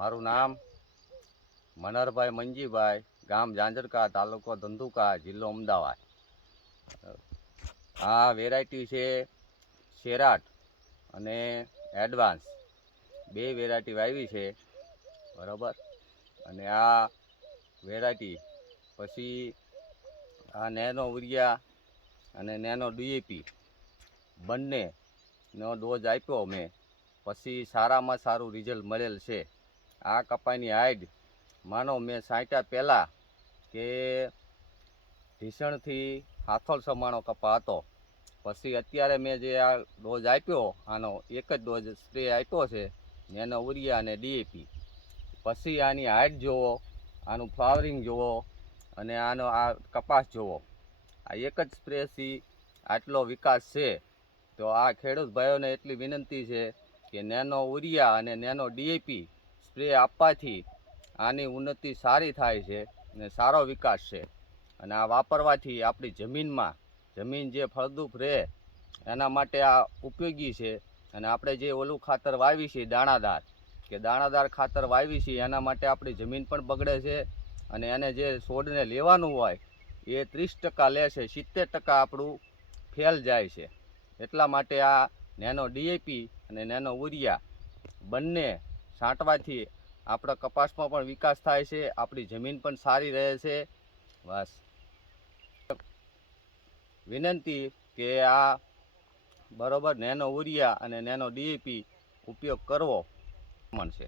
મારું નામ મનહરભાઈ મંજીભાઈ, ગામ ઝાંઝરકા, તાલુકો ધંધુકા, જિલ્લો અમદાવાદ. આ વેરાયટી છે શેરાટ અને એડવાન્સ, બે વેરાયટી વાવી છે, બરાબર. અને આ વેરાયટી પછી આ નેનો ઉરિયા અને નેનો ડીએપી બંનેનો ડોઝ આપ્યો મેં, પછી સારામાં સારું રિઝલ્ટ મળેલ છે. આ કપાસની હાઈટ માનો મેં સાંટ્યા પહેલાં કે ઢીસણથી હાથોળ સમાણો કપા હતો, પછી અત્યારે મેં જે આ ડોઝ આપ્યો, આનો એક જ ડોઝ સ્પ્રે આપ્યો છે, નેનો ઉરિયા અને ડીએપી. પછી આની હાઈટ જુઓ, આનું ફ્લાવરિંગ જુઓ અને આનો આ કપાસ જુઓ. આ એક જ સ્પ્રેથી આટલો વિકાસ છે. તો આ ખેડૂત ભાઈઓને એટલી વિનંતી છે કે નેનો ઉરિયા અને નેનો ડીએપી સ્પ્રે આપવાથી આની ઉન્નતિ સારી થાય છે અને સારો વિકાસ છે. અને આ વાપરવાથી આપણી જમીન જે ફળદ્રુપ રહે એના માટે આ ઉપયોગી છે. અને આપણે જે ઓલું ખાતર વાવી છે દાણાદાર ખાતર વાવી છે, એના માટે આપણી જમીન પણ બગડે છે અને એને જે છોડને લેવાનું હોય એ 30% લે છે, 70% આપણું ફેલ જાય છે. એટલા માટે આ નેનો ડીએપી અને નેનો ઉરિયા બંને છાંટવાથી આપણા કપાસમાં પણ વિકાસ થાય છે, આપણી જમીન પણ સારી રહે છે. બસ વિનંતી કે આ બરોબર નેનો ઉરિયા અને નેનો ડીએપી ઉપયોગ કરવો મળશે.